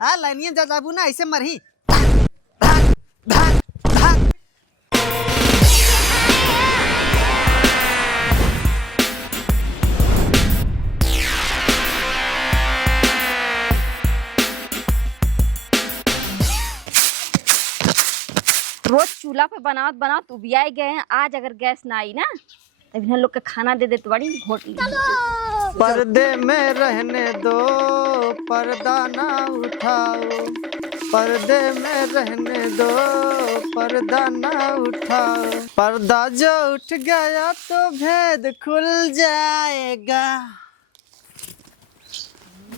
हाँ लाइनियन जा जाबू ना ऐसे मरही भाग भाग भाग। रोज चूल्हा पे बनावत बनावत उबियाए गए हैं। आज अगर गैस ना आई ना तो इन्हें लोग के खाना दे देते बड़ी घोट ली। पर्दे में रहने दो पर्दा ना उठाओ, पर्दे में रहने दो पर्दा ना उठाओ, पर्दा जो उठ गया तो भेद खुल जाएगा।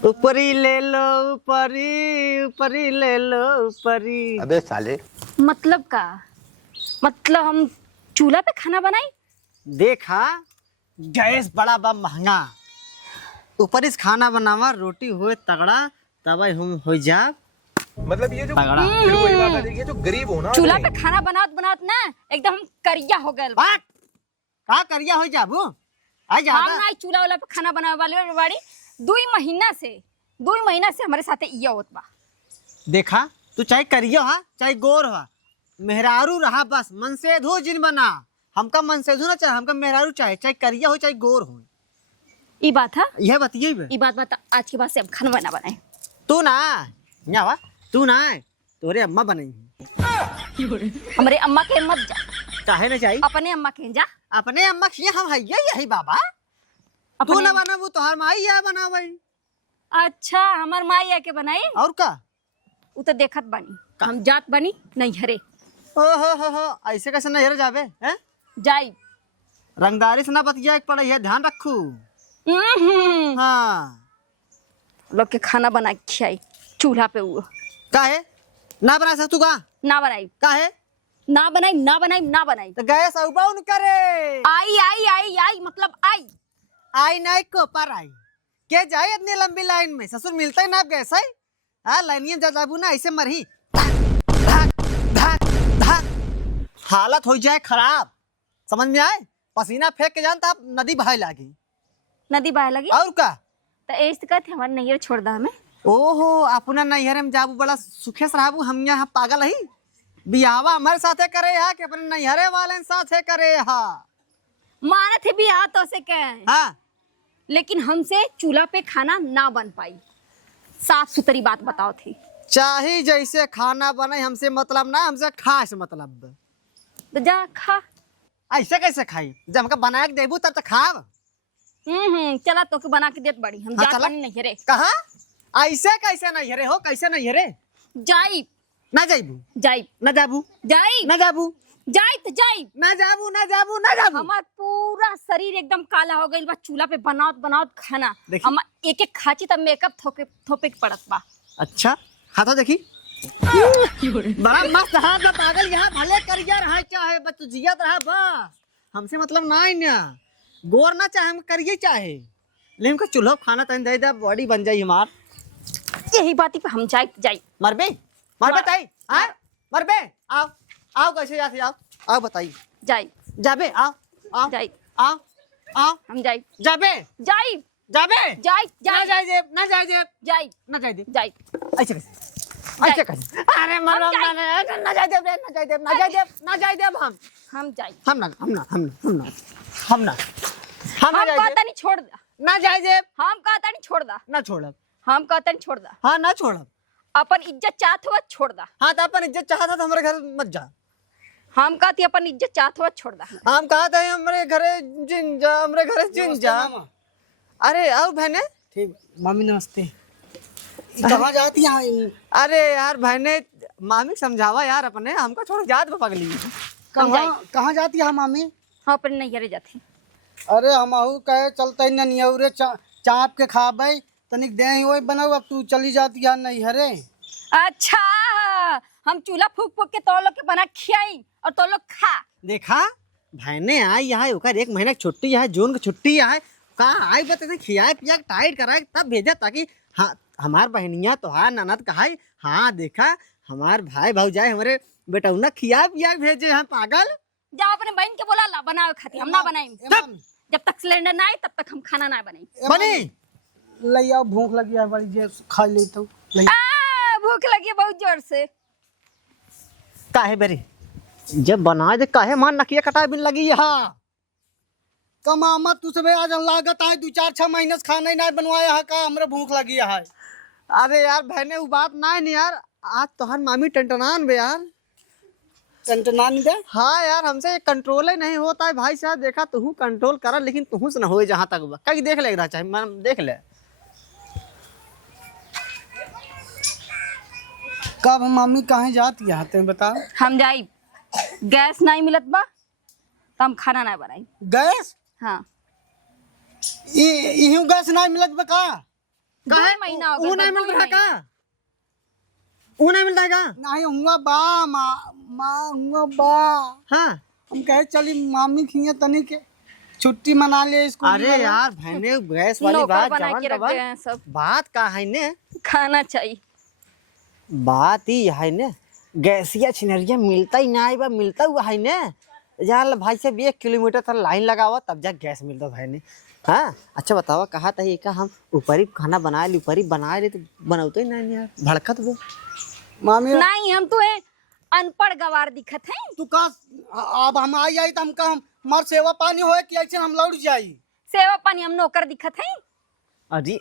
ऊपरी ले लो ऊपरी, ऊपरी ले लो ऊपरी। अबे साले मतलब का मतलब हम चूल्हा पे खाना बनाई। देखा गैस बड़ा बा महंगा, ऊपर इस खाना बनावा रोटी हुए तगड़ा तब हम हो जा। मतलब ये जो तगड़ा फिर वही बात आ जाएगी, ये जो गरीब हो ना चूल्हा पे खाना बनावत बनावत ना एकदम हम करिया हो गए। बात का करिया हो जाबू आ हम जादा। ना चूल्हा वाला पे खाना बनावे वाले बाड़ी 2 महीना से हमारे साथे इया होत बा। देखा तू चाहे करिया हा चाहे गोर हा, मेहरारू रहा बस मन से धो जिन बना। हमका मन से धो ना चाहे, हमका मेहरारू चाहे, चाहे करिया हो चाहे गोर हो। ई बात है, यह बतिये बे ई बात बता। आज के बाद से अब खाना बना बनाए। तू ना न्यावा तू ना तोरे अम्मा बनेगी। हमारे अम्मा के मत जा, चाहे ना चाहिए अपने अम्मा के जा। अपने अम्मा के हम है यही बाबा। तू अपने ना बनाबू तो हर माई या बनावई अच्छा हमार माई आके बनाई। और का उ तो देखत बानी हम जात बनी नहीं हरे ओ हो ऐसे कैसे नहीं रह जाबे हैं। जाई। रंगदारी से ना बतिया एक पड़े है, ध्यान रखू। हाँ लोग के खाना बना के खियाई चूल्हा पे। वो काहे ना बना सकतू का ना बनाई, काहे ना बनाई, ना बनाई, ना बनाई। तो गैस उबाउन करे आई आई आई आई मतलब आई। आई नहीं को पर आई के जाए इतनी लंबी लाइन में, ससुर मिलता ही ना गैस है। हाँ लाइनियन जा जाबू ना ऐसे मरही भाग भाग भाग, हालत हो जाए खराब। समझ में आए, पसीना फेंक के जानता नदी बहाए लागी। नदी बह लगी और का तो ऐसे कहते हमारे नैयर छोड़ दा हमें। ओहो अपना नैहर में जाबू बड़ा सुखे से रहबू। हम यहाँ पागल ही बियावा हमारे साथे करे हा कि अपने नैहरे वाले साथे करे हा। माने थे भी आ तो से कहे हाँ लेकिन हमसे चूल्हा पे खाना ना बन पाई। साफ सुथरी बात बताओ थी। चाहे जैसे खाना बने हमसे मतलब ना, हमसे खास मतलब। तो जा खा। ऐसे कैसे खाई, जब हमका बना के देबू तब तो खाब। चला तो के बना के देत बड़ी हम हाँ, जात चला। बनी नहीं हरे। कहा ऐसे कैसे नहीं हरे हो, कैसे नहीं हरे। जाई ना जाइबू जाई ना जाबू जाई ना जाबू जाई तो जाई। ना जाबू ना जाबू ना जाबू। हमार पूरा शरीर एकदम काला हो गइल बा चूल्हा पे बनावत बनावत खाना। देखी। हम एक एक खाची तब मेकअप थोपे के पड़त बा। अच्छा खाता देखी बड़ा मस्त हाथ ना पागल। यहाँ भले करिया रहा चाहे बस जियत रहा बस, हमसे मतलब ना ही ना। गोर ना चाहे हम करिए चाहे, लेकिन को चूल्हा खाना तन दे दे बॉडी बन जाई हमार। यही बात पे हम जाई जाई। मरबे ताई हाँ मरबे। आओ आओ कैसे जाते आओ आओ बताइए। जाई जाबे आओ आओ जाई आओ आओ हम जाई जाबे जाई जाबे जाई ना जाई जाए दे ना जाए दे जाई ना जाए दे। जाई ऐसे कैसे अरे मरो ना जाए दे ना जाए दे ना जाए दे ना जाए दे। हम जाई। हम ना हम ना हम ना हम ना हम ना हम हम ना कहता नहीं छोड़ दा। ना जाए दे हम कहता नहीं छोड़ दा। ना छोड़ब। हम कहता नहीं छोड़ दा। हाँ ना छोड़ब। अपन इज्जत चाहत हुआ छोड़ दा। हाँ तो अपन इज्जत चाहता तो हमारे घर मत जा। हम कहती अपन इज्जत चाहत हुआ छोड़ दा। हम कहा था हमारे घरे जिन जा, हमारे घरे जिन जा। अरे आओ बहने। ठीक मामी नमस्ते। कहाँ जाती है? अरे यार बहने मामी समझावा यार अपने, हमको छोड़ जात में पगली। कहाँ जाती है मामी? हाँ अपन नहीं हरे जाते। अरे हमहू कहे चलते न नियौरे चाप के खाबे तनिक दे वही बनाओ। अब तू चली जाती है नहीं हरे। अच्छा हम चूल्हा फूक फूक के तो लोग के बना खियाई और तो लोग खा। देखा बहने आई यहाँ ओकर 1 महीना की छुट्टी है, जून की छुट्टी है। कहाँ आई बता खियाए पिया टाइट कराए तब भेजा, ताकि हाँ हमार बहनिया तो हाँ ननद कहा। हाँ देखा हमार भाई भाऊजाई हमारे बेटौना खिया पिया भेजे हैं पागल। जाओ अपने बहन के बोला ला बनावे खाती हम ना बनाई। जब तक सिलेंडर ना आए तब तक हम खाना ना बनाई। बनी ले आओ भूख लगी है बड़ी जे खा ले तो भूख लगी है बहुत जोर से। काहे बेरी जब बना दे काहे मान नकिया कटाए बिन लगी यहाँ तो मामा तुझे आज लागत है 2-4-6 महीने से खाना ही नहीं बनवाया है का हमरे भूख लगी है। अरे यार बहने वो बात ना है नहीं यार आज तोहर मामी टंटनान बे यार। टंटनान दे हाँ यार हमसे कंट्रोल ही नहीं होता है भाई साहब। देखा तू कंट्रोल कर लेकिन तू से ना हो जहाँ तक बा कहीं देख ले चाहे मैं देख ले। कब मामी कहाँ जाती है ते बता। हम जाई गैस नहीं मिलत बा तो हम खाना ना बनाई। गैस हाँ इहू गैस नहीं मिलत बा का। काहे महीना हो वो गया नहीं मिल रहा का वो नहीं मिलता है का। नहीं हुआ बा माँ हुआ बा। हाँ हम कहे चली मामी खिए तनी के छुट्टी मना ले स्कूल। अरे यार बहने गैस वाली नौकर बात बना जवान के रख तवान गए हैं सब। बात का है ने खाना चाहिए। बात ही है ने गैसिया छिनरिया मिलता ही ना बा मिलता हुआ है ने यार भाई साहब 1 किलोमीटर तक लाइन लगावा तब जा गैस मिलता भाई ने। हाँ अच्छा बतावा कहा था ये का हम ऊपर ही खाना बनाए ली ऊपर ही बनाए ले तो बनाते ही नहीं यार भड़कत वो मामी नहीं हम तो अनपढ़ गवार दिखत है। तू का अब हम आई तो हमका हमार सेवा पानी होए कि ऐसे हम लौट जाई। सेवा पानी हम नौकर दिखत है। अरे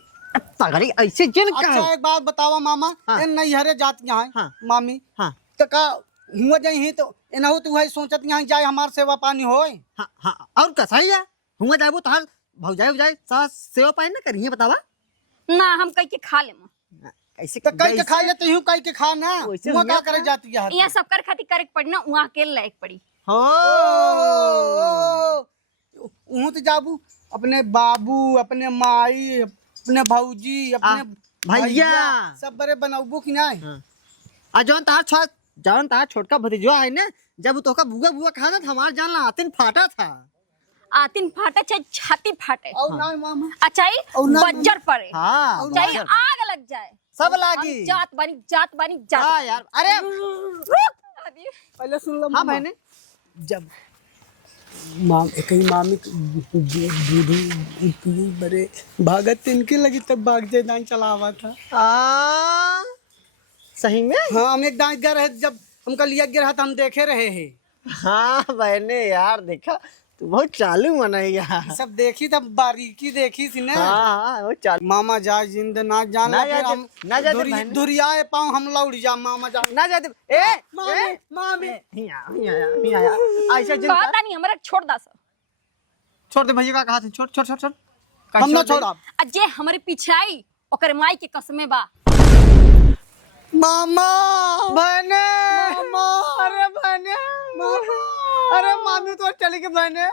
पगड़ी ऐसे जिन का अच्छा एक बात बतावा मामा हाँ। ए नहीं हरे जाती यहाँ हाँ। मामी हाँ तो का हुआ जाई तो एनाहु तू है सोचत यहाँ जाए हमार सेवा पानी होए। हाँ हाँ और कैसा ही है हुआ जाए वो तो हर भौजाई जाए सास सेवा पाए ना करिए बतावा ना हम कह के खा ले कैसे तो कई के खा लेते हूँ कई के खाना वैसे हुआ हुआ का करे जाती है। यहाँ सब कर खातिर करे के पड़ी ना वहाँ अकेले लायक पड़ी। ऊ तो जाबू अपने बाबू अपने माई अपने भौजी अपने भैया सब बड़े बनाबू कि नहीं। आ जौन तार छोटका भतीजवा है ना जब तो का बुआ बुआ कहा था हमार जान ला आतिन फाटा था। आतिन फाटे चाहे छाती फाटे और नहीं मामा अच्छा और ना- बज्जर पड़े हाँ चाहे आग लग जाए सब हम लागी जात बानी जात हाँ यार अरे रुक अभी। पहले सुन लो हाँ मामा। बहने जब कहीं मामी दूध बड़े भागत इनके लगी तब भाग जाए दान चलावा था। सही में हाँ हम एक दान गए रहे जब हमका लिया गया रहा था हम देखे रहे हैं। हाँ बहने यार देखा तू बहुत चालू मना यार। सब देखी तब बारीकी देखी थी ना। हाँ वो चालू मामा जा जिंद ना जान ना ला फिर जाते- हम ना जाते बहन। दुरियाए पाँव हम लौट जा मामा जा ना जाते ए मामी मामी ही आया ऐसा जिन कहता नहीं हमारा छोड़ दा सब। छोड़ दे भैया का कहा था छोड़ छोड़ छोड़ छोड़ हम ना छोड़ा अजय हमारे पीछे आई ओकर माई के कसमे बा। मामा बहने मामा अरे बहने अरे मामी तो चली गई बहने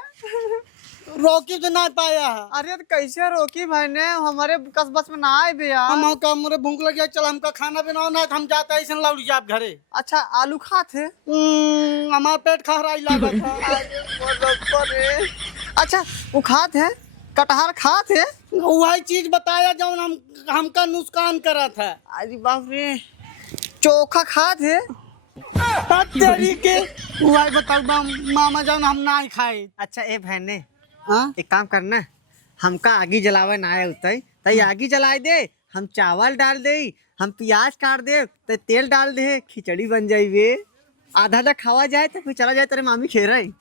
रोकी तो ना पाया है। अरे तो कैसे रोकी बहने हमारे कस्बस में ना आए भी यार। हम का मोरे भूख लग गया चल हमका खाना बनाओ ना तो हम जाता ऐसे लौट जाब घरे। अच्छा आलू खाते हमारा पेट खहराई लगा था। अच्छा वो खाते हैं कटहर खाते हैं वही चीज बताया जो हमका नुकसान करा था। अरे बाप रे चोखा खाते हैं तेरी के वही बताओ मामा जान हम ना खाए। अच्छा ए बहने हाँ एक काम करना हमका आगी जलावे ना आए उतई तई आगी जलाए दे हम चावल डाल दे हम प्याज काट दे तो तेल डाल दे खिचड़ी बन जाई वे आधा आधा खावा जाए तो फिर चला जाए तेरे मामी खे रही।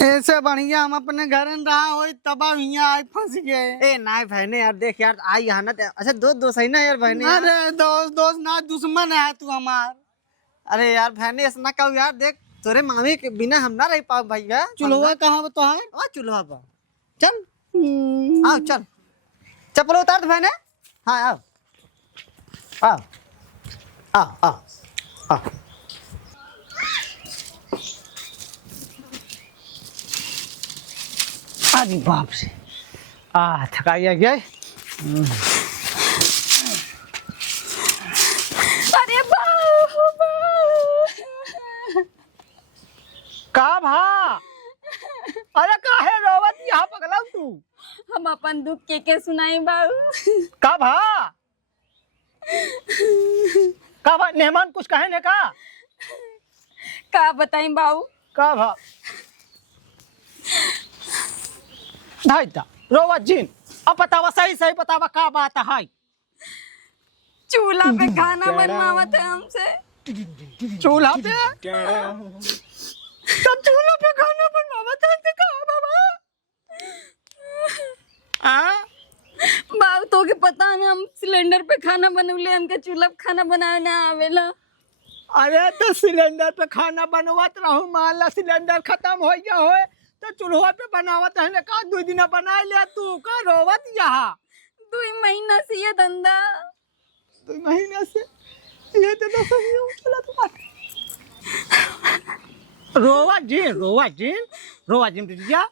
ऐसे बढ़िया हम अपने घर में रहा हो तबा यहाँ आए फंस गए। ए ना बहने यार देख यार आई यहाँ ना अच्छा दोस्त है ना यार बहने यार। अरे दोस्त दोस्त ना दुश्मन है तू हमार। अरे यार बहने ऐसा ना कहो यार देख तोरे मामी के बिना हम ना रह पाओ भैया। चुलवा कहाँ तो है आ चूल्हा पर चल आओ चल चप्पल उतार दे बहने। हाँ आओ आओ आओ आओ आओ अरे बाप से थकाई आ गया। अरे बाबा का भा अरे काहे रोवत यहाँ पगला तू हम अपन दुख के सुनाई बाबू। का भा मेहमान कुछ कहे ने का बताई बाबू। का भा भाई ता रोवा जिन अब बतावा सही सही बतावा का बात है। चूल्हा पे खाना बनवावत है हमसे। चूल्हा पे तब चूल्हा पे खाना बनवावत है हमसे कहा बाबा? बाबू तो के पता है हम सिलेंडर पे खाना बनवले, हमके चूल्हा पे खाना बनावे ना आवेला। अरे तो सिलेंडर पे खाना बनवात रहूं, मान ला सिलेंडर खत्म हो गया होए तो चूल्हा पे बनावत है का 2 दिन बना ले तू का रोवत यहाँ 2 महीना से ये धंधा। 2 महीने से ये तो सही हो चला तुम्हारा। रोवा जी बिटिया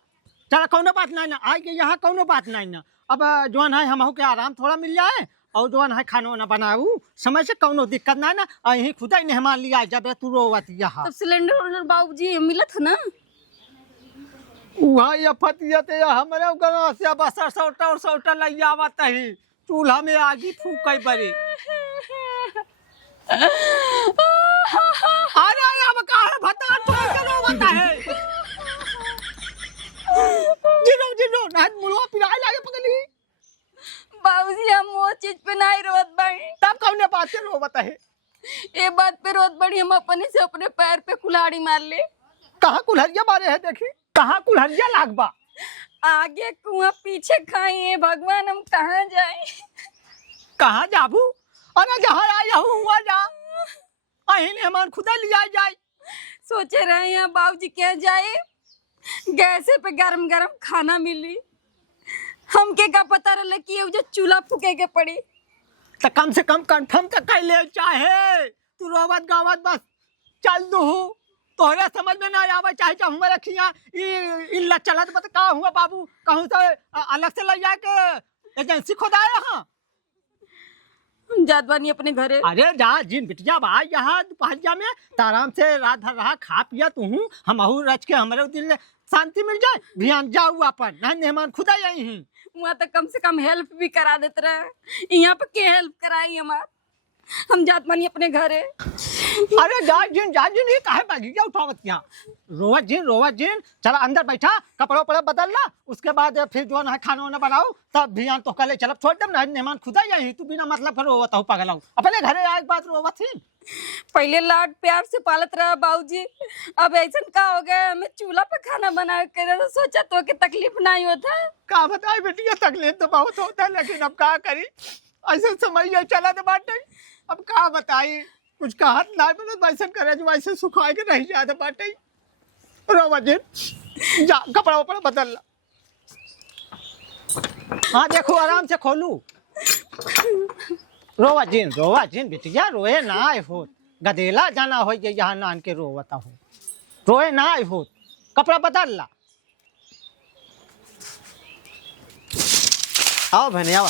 चला कौनो बात नहीं ना आज के यहाँ कौनो बात नहीं ना। अब जौन है हमहू के आराम थोड़ा मिल जाए और जौन है खाना वाना बनाऊ समय से कौनो दिक्कत ना ना यही खुदा ही मेहमान लिया जब तू रोवत यहाँ। तब सिलेंडर उलेंडर बाबूजी मिलत है ना? वहाँ ये फतियत है हमारे घर से बस सौटा लग आवत है चूल्हा में आगी फूक बड़ी। अरे अब कहा बता रोवत है जिनो नाथ मुलो पिराई लागे पकड़ी। बाबूजी हम वो चीज पे नहीं रोत बाई। तब कौन बात से रोवत है? ये बात पे रोत बड़ी हम अपने से अपने पैर पे कुल्हाड़ी मार ले। कहाँ कुल्हरिया मारे है देखी कहाँ कुल्हरिया लागबा? आगे कुआं पीछे खाए भगवान हम कहाँ जाए? कहाँ जाबू? अरे जहाँ आया हूँ हुआ जा अही मेहमान खुदा लिया जाए। सोचे रहे हैं बाबूजी क्या जाए गैसे पे गरम गरम खाना मिली, हमके का पता रहा कि ये जो चूल्हा फूके के पड़ी। तो कम से कम कंफर्म तो कर ले चाहे तू रोवत गावत बस चल दू तोहरे समझ में ना आवे चाहे हमारे रखिया इल्ला चलत बत का हुआ बाबू कहूँ से अलग से ले जाके एजेंसी खोदाए यहाँ। हम जात बानी अपने घरे। अरे जा जिन बिटिया बा यहाँ दोपहरिया में तो आराम से रात भर रहा खा पिया तू हमहू रच के हमारे दिल शांति मिल जाए ध्यान जाऊ अपन नहीं मेहमान खुदा यही वहाँ तक कम से कम हेल्प भी करा देते रहे, यहाँ पे के हेल्प कराई हमार। हम जात बानी अपने घरे। अरे जा जिन ये काहे बागी क्या उठावत यहाँ रोवत जिन चला अंदर बैठा कपड़ा उपड़ा बदल ला उसके बाद फिर जो है खाना वाना बनाओ तब भी तो कल चल छोड़ दम ना मेहमान खुदा यही तू बिना मतलब फिर रोवत हो पगलाऊ अपने घरे आए बात रोवत ही। पहले लाड प्यार से पालत रहा बाबूजी, अब ऐसा का हो गया हमें चूल्हा पे खाना बना के तो सोचा तो कि तकलीफ नहीं होता। का बताए बेटिया तकलीफ तो बहुत होता है लेकिन अब क्या करी ऐसे समय चला तो बाटे अब का बताई कुछ का हाथ ना बने वैसे करे जो वैसे सुखा के रह जाते बाटे। रोवा जिन जा कपड़ा उपड़ा बदल ला। हाँ देखो आराम से खोलू। रोवा जिन बिटिया रोए ना आए हो गदेला जाना हो यहाँ नान के रोवता हो रोए ना आए हो कपड़ा बदल ला। आओ बहने आओ।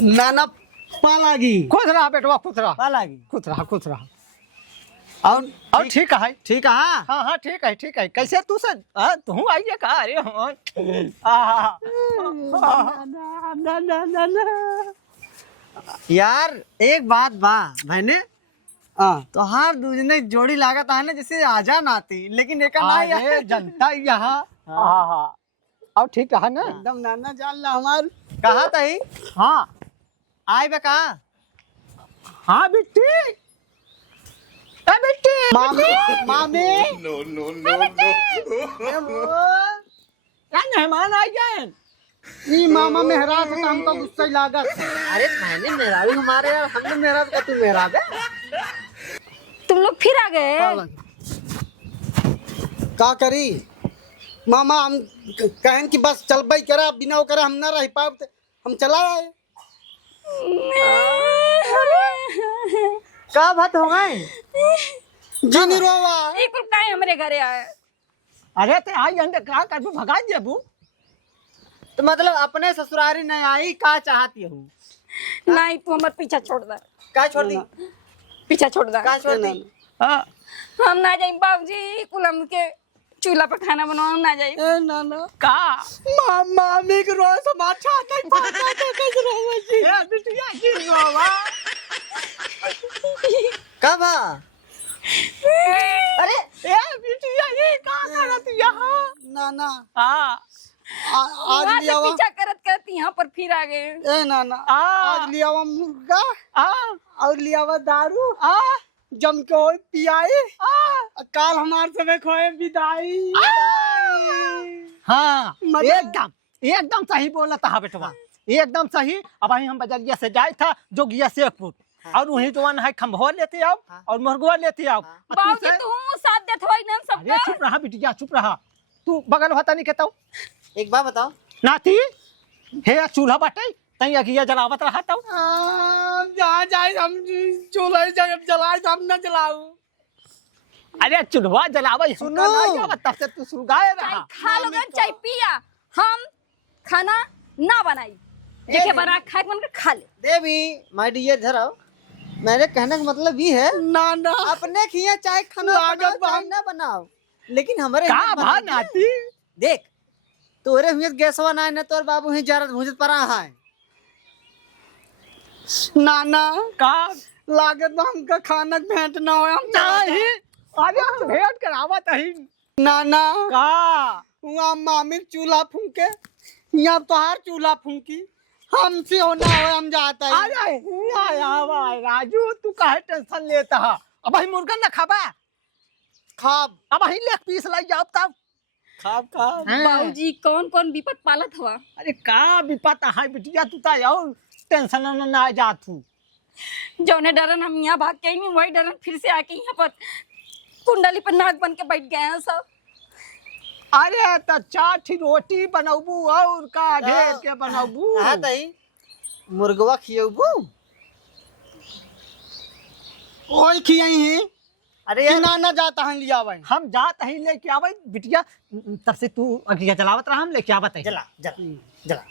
नाना पालागी खुश रहा बेटवा खुश रहा पालागी खुश रहा और ठीक है हाँ ठीक है कैसे तू से तू आइए कहा अरे यार एक बात बा बहने तो हर दूसरे जोड़ी लागत है ना जैसे आजान आती लेकिन एक जनता यहाँ और ठीक है ना एकदम नाना जान ला हमार कहा तही हाँ आए बे कहा हाँ बिट्टी मामी मेहमान आ गए ई मामा मेहराब है हमको गुस्सा ही लागत। अरे मैंने मेहराब हमारे यार हमने मेहराब का तू मेहराब है तुम लोग फिर आ गए। का करी मामा हम कहन कि बस चल भाई करा बिना वो करा हम ना रह पाब हम चला आए। का बात हो गए जिनी रोवा ये कुल काहे हमरे घरे आए? अरे ते आई अंदर का कर भगा देबू तो मतलब अपने ससुरारी नहीं आई का चाहती हूँ नहीं तू हमार पीछा छोड़ दे। का छोड़ दी पीछा छोड़ दे। का छोड़ दी हाँ हम ना जाए बाबूजी कुल हमके चूल्हा पर खाना बनवाओ ना जाए। ए नाना का मामी के रोज समाज चाहता है पाता तो कैसे रोवा जी ए बिटिया की रोवा कब अरे ए बिटिया ये का करत यहाँ नाना हाँ आज वहाँ लिया से पीछा करत करत यहाँ पर फिर आ गए। ए नाना आज लिया हुआ मुर्गा और लिया हुआ दारू जम के और पियाई काल हमार सबे खोए विदाई। हाँ मतलब- एकदम एकदम सही बोला था बेटवा, एकदम सही। अब हम बजरिया से जाए था जोगिया शेखपुर और वही जवान है खम्भवा लेते आओ और मुर्गवा लेते आओ। बाबूजी तू साथ देत होई ना अरे सबका। चुप रहा बिटिया चुप रहा, तू बगल होता नहीं कहता एक बात बताओ, नाती हे चूल्हा बाटे तई अगिया जलावत रहा तो जहाँ जाए हम चूल्हा जलाए तो हम न जलाऊ। अरे चूल्हा जलावे सुनो। तब से तू सुलगाए चाय रहा। खा लोगे चाय पिया, हम खाना ना बनाई, देखे बना खाए मन के खा ले। देवी माय डियर इधर आओ। मेरे कहने का मतलब ये है नाना अपने खिया चाहे खाना लागत बनाओ चाहे हम- ना बनाओ, लेकिन हमारे का यहाँ भा बना दिया। नाती देख तोरे हुए गैसवा ना है ना तोर बाबू ही जारत भूजत परा है। नाना का लागत बा हमका खाना भेंट ना हो हम नहीं अरे हम भेंट करावत ही नाना का वहाँ मामी चूल्हा फूके यहाँ तोहार चूल्हा फूकी हमसे होना हो हम जाता है। अरे हुआ आवा राजू तू काहे टेंशन लेता है। अब ही मुर्गा न खाबा, खाब अब ही लेग पीस लाई जाओ तब खाब खाब बाबूजी कौन कौन विपत पालत हवा। अरे का विपत है बिटिया, तू ता और टेंशन ना जा तू। जौने डरन हम यहाँ भाग के आई नहीं, वही डरन फिर से आके यहाँ पर कुंडली पर नाग बन के बैठ गए हैं सब। अरे तो चाठी रोटी बनाबू और का ढेर के बनाबू। हाँ तई मुर्गवा खियबू। ओए खियाई है अरे कि यार नाना जाता है लिया भाई। हम जात ही लेके आवे बिटिया, तब से तू अगिया जलावत रहा, हम लेके आवत है। जला जला जला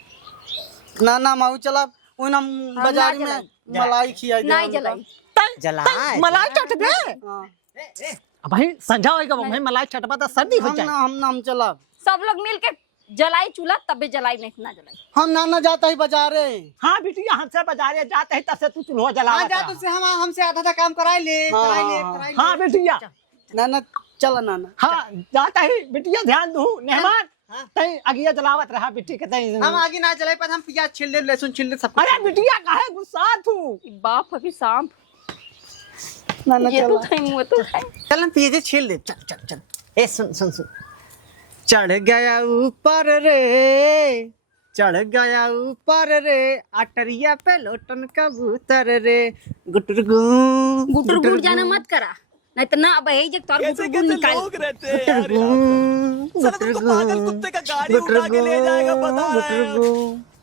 नाना माऊ चला उन हम बाजार में जलाई। मलाई खियाई नहीं जलाई। जला मलाई चट दे। हाँ। अब भाई संझा होएगा वो मलाई चटवा तो सर्दी हो जाए। हम चला सब लोग मिल के जलाई चूल्हा तबे जलाई, नहीं ना जलाई। हम नाना जाता ही बाजारे। हाँ बिटिया हमसे बाजारे जाते हैं तब से तू चूल्हा जलावत जा रहा। तुझसे हम हमसे आधा आधा काम कराई ले हाँ, कराई ले हाँ, कराई ले। हाँ बिटिया नाना चला नाना हाँ जाता ही बिटिया, ध्यान दू मेहमान हाँ। तई अगिया जलावत रहा बिटी के तई। हम आगे ना चले पर हम प्याज छील ले लहसुन छील ले सब कुछ। अरे बिटिया काहे गुस्सा तू। बाप अभी सांप नाना ये तो चला खाई मुँह तो खाई। चल हम प्याज छील ले। चल चल चल ए सुन सुन सुन। चढ़ गया ऊपर रे, चढ़ गया ऊपर रे, अटरिया पे लोटन कबूतर रे, गुटर गू गुटर गुड़ जाना मत करा, नहीं तो ना अब यही जग तोर गुटर गुड़ निकाल। गुटर गू गुटर गू गुटर गू